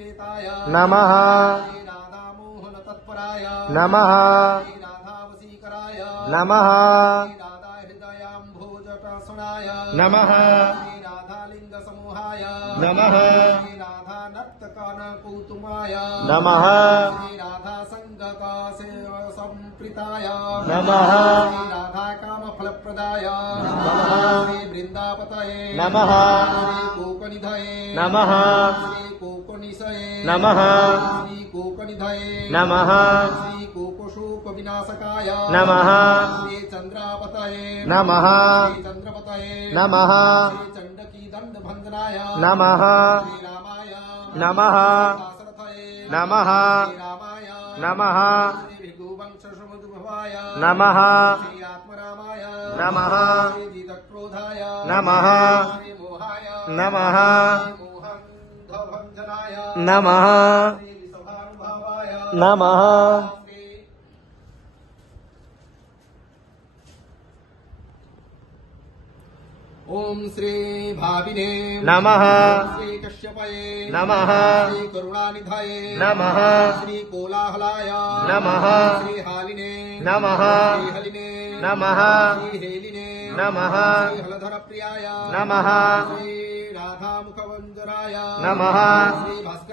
निकेताय नमः श्री राधा मोहन तत्पराय नमः श्री राधा वशीकराय नमः श्री राधा हृदयाम्भोजटसुनाय नमः श्री राधा लिंग समूहाय नमः श्री राधा नर्तकन कौतुमाय नमः श्री राधा संगका सेव संप्रीताय नमः श्री राधा काम फलप्रदाय नमः श्री वृंदापतये नमः श्री कोकनिधये नमः श्री कोकनिशये नमः श्री कोकनिधये नमः श्री कोकशोक विनाशकाय नमः श्री चंद्रापतये नमः श्री चंद्रपतये नमः श्री चंडकी दंड भंजनाय नमः श्री रामाय नमः दाशरथये नमः श्री रामाय नमः श्री भृगुवंश समुद्भवाय नमः श्री आत्मरामाय नमः श्री जितक्रोधाय नमः श्री मोहाय नमः श्री मोहनभंजनाय नमः श्री विषभानुभावाय नमः ओम श्री भाविने नमः श्री कश्यपये नमः श्री करुणानिधाये नमः श्री कोलाहलाय नमः श्री हालिने नमः श्री हलिने नमः श्री हेलिने नमः श्री हलधर प्रियाय नमः श्री राधा मुखवंजराय नमः श्री भास्कर